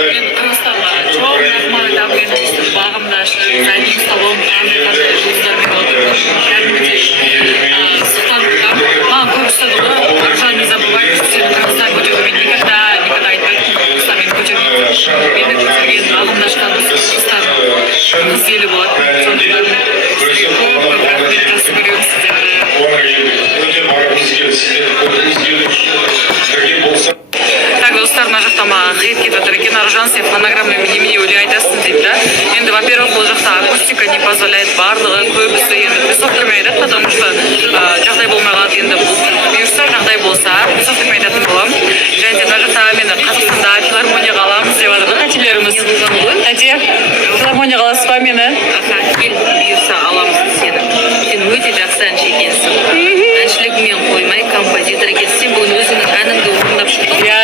мен Қырғызстанға çok рахмат мен бағымда задним столом қандай жұлдыздармен отырдым кәдімгідей сұлтандыққа маған көп ұстады ғой Аружан не забывай сені Қырғызстан көтерді мен никогда айтпайтынмын Қырғызстан мені көтермейді мені көтерген бағымда шыққан Қырғызстан қыз елі болатын сондықтан сізге көп рахмет жақсы көремін сіздерді так достар мына жақта маған хит кетіп отыр екен Аружан сен фонограммамен немене өлең айтасың дейді да енді во-первых бұл жақта акустика не позволяет барлығы көбісі енді приставкамен айтады потому что жағдай болмай қалады енді бұйырса жағдай болса приставкамен айтатын боламын және де мына жақта мені Қазақстанда филармонияға аламыз деп жатыр тәтелеріміз тәте филармонияға аласыз ба мені кел бұйырса аламыз сені сен өте жақсы әнші екенсің әншілігіңмен қоймай композитор екенсің сен бүгін өзіңнің әніңді орындап шықтың иә